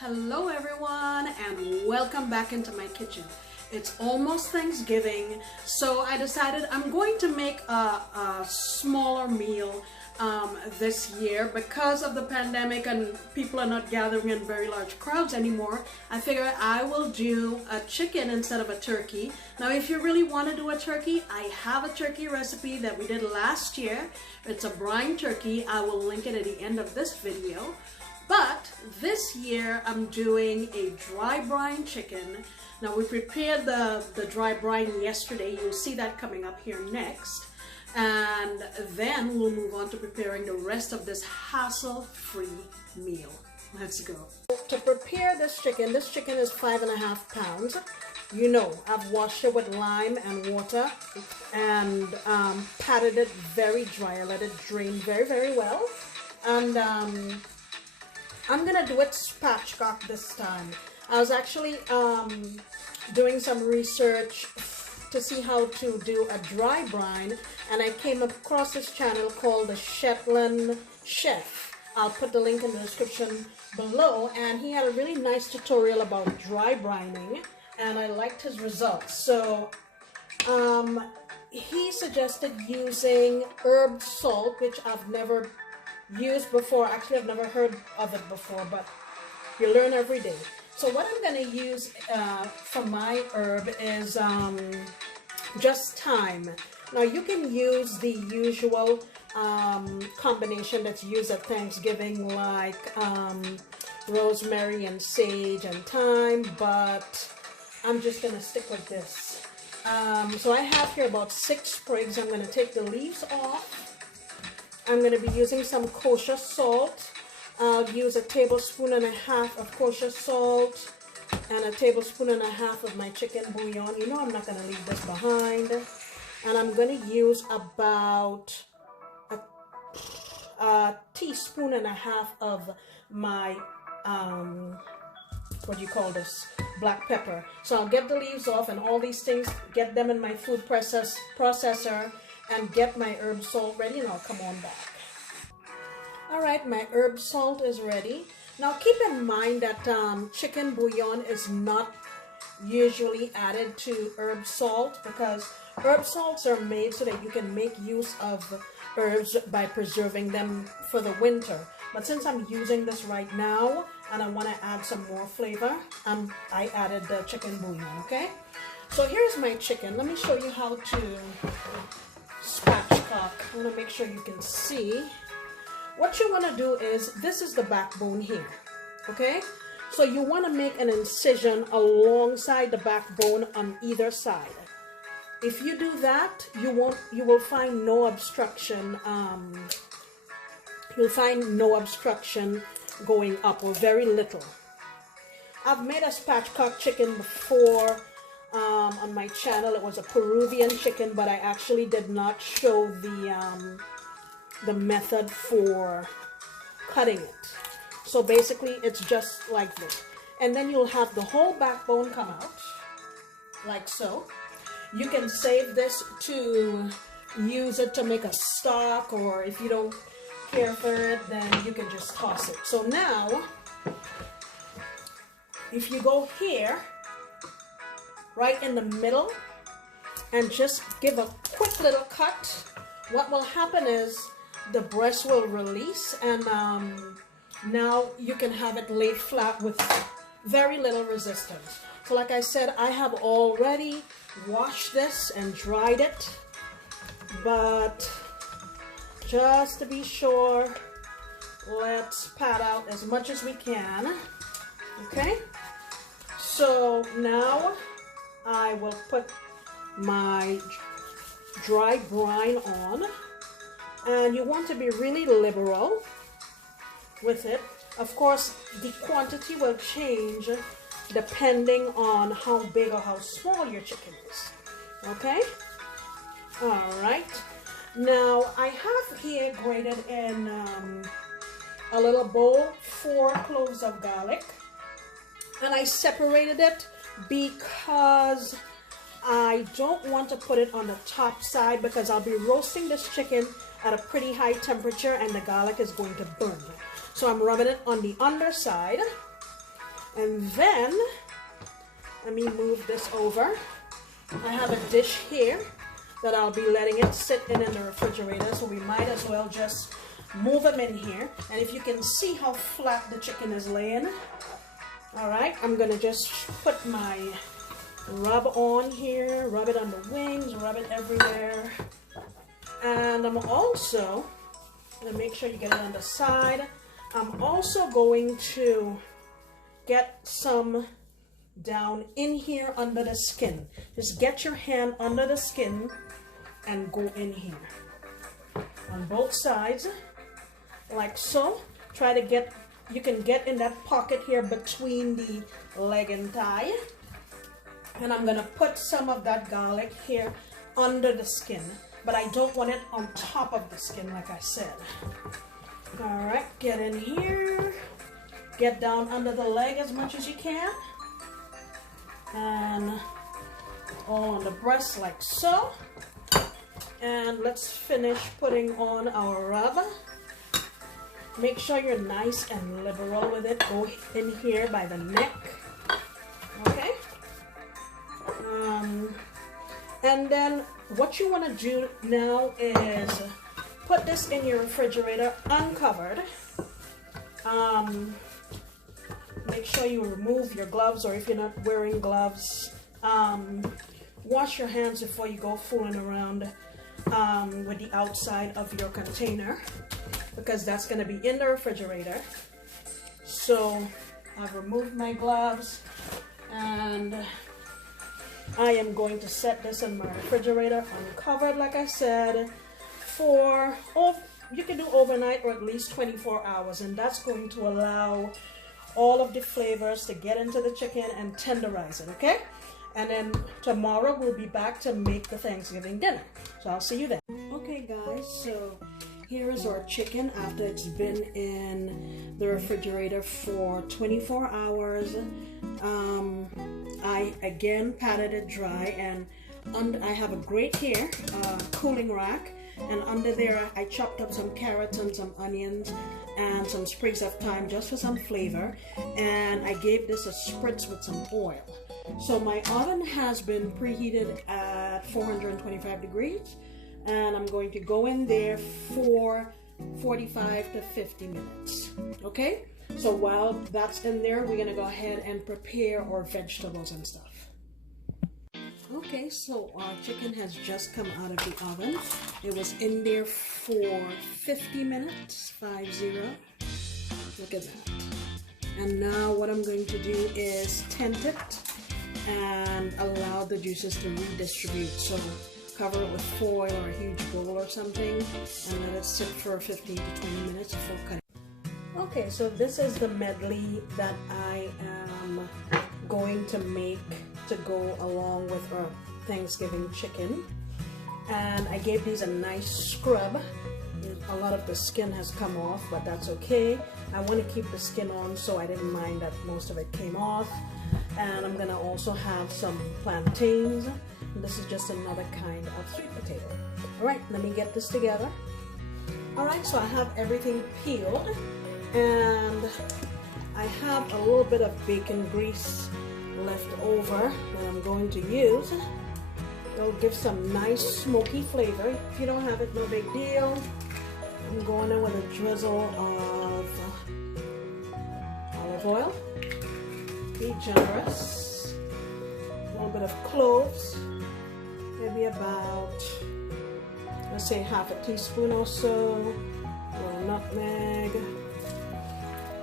Hello everyone and welcome back into my kitchen. It's almost Thanksgiving, so I decided I'm going to make a smaller meal this year because of the pandemic and people are not gathering in very large crowds anymore. I figured I will do a chicken instead of a turkey. Now if you really want to do a turkey, I have a turkey recipe that we did last year. It's a brine turkey. I will link it at the end of this video. But this year I'm doing a dry brine chicken. Now we prepared the dry brine yesterday. You'll see that coming up here next. And then we'll move on to preparing the rest of this hassle-free meal. Let's go. To prepare this chicken is 5.5 pounds. You know, I've washed it with lime and water and patted it very dry. I let it drain very, very well. And I'm gonna do it spatchcock this time. I was actually doing some research to see how to do a dry brine, and I came across this channel called the Shetland Chef. I'll put the link in the description below, and he had a really nice tutorial about dry brining, and I liked his results. So he suggested using herb salt, which I've never used before. Actually, I've never heard of it before, but you learn every day. So what I'm going to use for my herb is just thyme. Now you can use the usual combination that's used at Thanksgiving, like rosemary and sage and thyme, but I'm just going to stick with this. So I have here about 6 sprigs. I'm going to take the leaves off. I'm going to be using some kosher salt. I'll use 1.5 tablespoons of kosher salt and 1.5 tablespoons of my chicken bouillon. You know I'm not going to leave this behind. And I'm going to use about a teaspoon and a half of my, what do you call this, black pepper. So I'll get the leaves off and all these things, get them in my food processor, and get my herb salt ready, and I'll come on back. All right, my herb salt is ready. Now keep in mind that chicken bouillon is not usually added to herb salt, because herb salts are made so that you can make use of herbs by preserving them for the winter. But since I'm using this right now and I want to add some more flavor, I added the chicken bouillon, okay? So here's my chicken. Let me show you how to spatchcock. I want to make sure you can see. What you want to do is, this is the backbone here, okay? So you want to make an incision alongside the backbone on either side. If you do that, you will find no obstruction. You'll find no obstruction going up, or very little. I've made a spatchcock chicken before. On my channel. It was a Peruvian chicken, but I actually did not show the method for cutting it. So basically it's just like this, and then you'll have the whole backbone come out like so. You can save this to use it to make a stock, or if you don't care for it, then you can just toss it. So now if you go here right in the middle and just give a quick little cut, what will happen is the breast will release, and now you can have it laid flat with very little resistance. So like I said, I have already washed this and dried it, but just to be sure, let's pat out as much as we can. Okay, so now I will put my dry brine on, and you want to be really liberal with it. Of course, the quantity will change depending on how big or how small your chicken is. Okay? All right. Now I have here grated in a little bowl 4 cloves of garlic, and I separated it because I don't want to put it on the top side, because I'll be roasting this chicken at a pretty high temperature and the garlic is going to burn. So I'm rubbing it on the underside, And then, let me move this over. I have a dish here that I'll be letting it sit in the refrigerator, so we might as well just move them in here. And if you can see how flat the chicken is laying, all right, I'm gonna just put my rub on here, rub it on the wings, rub it everywhere. And I'm also gonna make sure you get it on the side. I'm also going to get some down in here under the skin. Just get your hand under the skin and go in here on both sides like so. Try to get, you can get in that pocket here between the leg and thigh. And I'm gonna put some of that garlic here under the skin, but I don't want it on top of the skin like I said. All right, get in here, get down under the leg as much as you can, and all on the breast like so. And let's finish putting on our rub. Make sure you're nice and liberal with it. Go in here by the neck, okay? And then what you want to do now is put this in your refrigerator uncovered. Make sure you remove your gloves, or if you're not wearing gloves, wash your hands before you go fooling around with the outside of your container, because that's going to be in the refrigerator. So I've removed my gloves, and I am going to set this in my refrigerator uncovered, like I said, for, you can do overnight or at least 24 hours, and that's going to allow all of the flavors to get into the chicken and tenderize it, okay? And then tomorrow we'll be back to make the Thanksgiving dinner. So I'll see you then. Okay guys, so here is our chicken after it's been in the refrigerator for 24 hours. I again patted it dry, and I have a grate here, cooling rack, and under there I chopped up some carrots and some onions and some sprigs of thyme just for some flavor, and I gave this a spritz with some oil. So my oven has been preheated at 425 degrees, and I'm going to go in there for 45 to 50 minutes, okay? So while that's in there, we're gonna go ahead and prepare our vegetables and stuff. Okay, so our chicken has just come out of the oven. It was in there for 50 minutes, 50. Look at that. And now what I'm going to do is tent it and allow the juices to redistribute. So cover it with foil or a huge bowl or something, and let it sit for 15 to 20 minutes before cutting. Okay, so this is the medley that I am going to make to go along with our Thanksgiving chicken. And I gave these a nice scrub. A lot of the skin has come off, but that's okay. I want to keep the skin on, so I didn't mind that most of it came off. And I'm gonna also have some plantains. This is just another kind of sweet potato. All right, let me get this together. All right, so I have everything peeled, and I have a little bit of bacon grease left over that I'm going to use. It'll give some nice smoky flavor. If you don't have it, no big deal. I'm going in with a drizzle of olive oil. Be generous. A little bit of cloves, maybe about, let's say, half a teaspoon or so. A little nutmeg.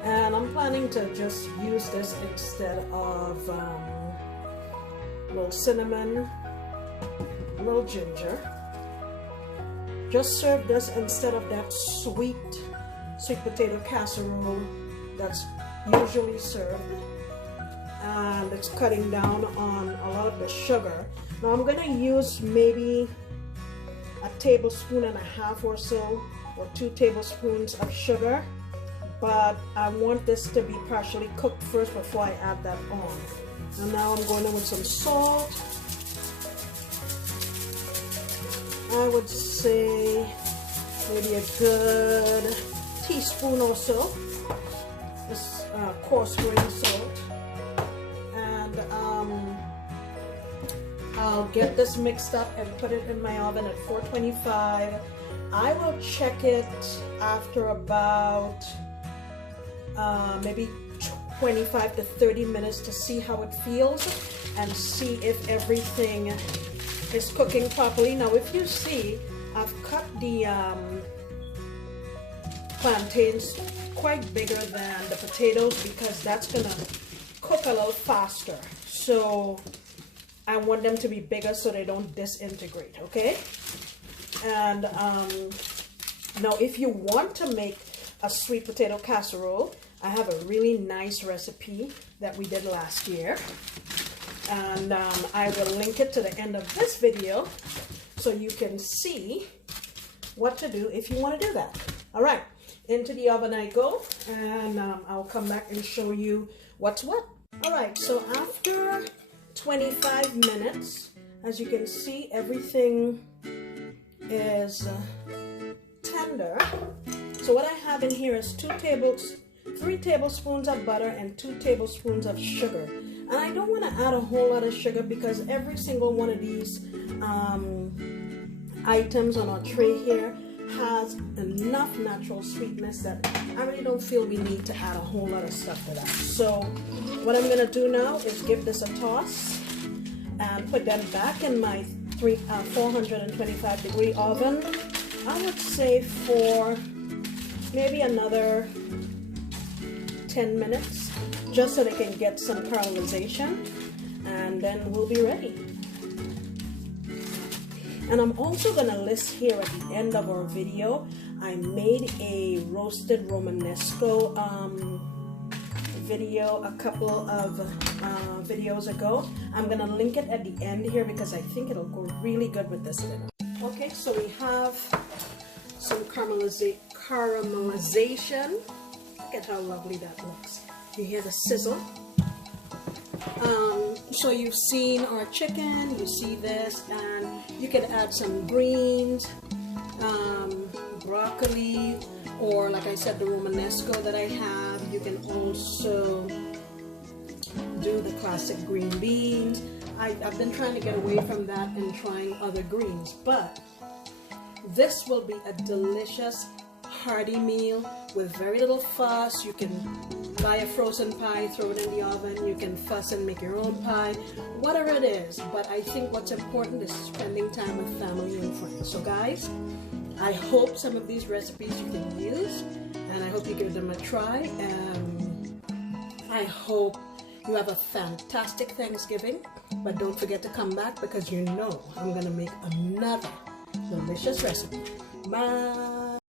And I'm planning to just use this instead of a little cinnamon, a little ginger. Just serve this instead of that sweet potato casserole that's usually served. And it's cutting down on a lot of the sugar. Now I'm going to use maybe a tablespoon and a half or so, or 2 tablespoons of sugar. But I want this to be partially cooked first before I add that on. And now I'm going in with some salt. I would say maybe a good teaspoon or so. This coarse grain salt. I'll get this mixed up and put it in my oven at 425. I will check it after about maybe 25 to 30 minutes to see how it feels and see if everything is cooking properly. Now if you see, I've cut the plantains quite bigger than the potatoes because that's gonna cook a little faster. So I want them to be bigger so they don't disintegrate, okay? And now if you want to make a sweet potato casserole, I have a really nice recipe that we did last year. And I will link it to the end of this video so you can see what to do if you want to do that. All right, into the oven I go, and I'll come back and show you what's what. All right, so after 25 minutes, as you can see, everything is tender. So what I have in here is 3 tablespoons of butter and 2 tablespoons of sugar. And I don't want to add a whole lot of sugar because every single one of these items on our tray here has enough natural sweetness that I really don't feel we need to add a whole lot of stuff to that. So what I'm going to do now is give this a toss and put them back in my 425 degree oven. I would say for maybe another 10 minutes just so they can get some caramelization, and then we'll be ready. And I'm also going to list here at the end of our video, I made a roasted Romanesco video a couple of videos ago. I'm going to link it at the end here because I think it'll go really good with this dinner. Okay, so we have some caramelization. Look at how lovely that looks. You hear the sizzle. So you've seen our chicken, you see this, and you can add some greens, broccoli, or like I said, the Romanesco that I have. You can also do the classic green beans. I've been trying to get away from that and trying other greens, but this will be a delicious hearty meal with very little fuss. You can buy a frozen pie, throw it in the oven. You can fuss and make your own pie, whatever it is. But I think what's important is spending time with family and friends. So guys, I hope some of these recipes you can use, and I hope you give them a try. I hope you have a fantastic Thanksgiving, but don't forget to come back because you know I'm gonna make another delicious recipe. Bye.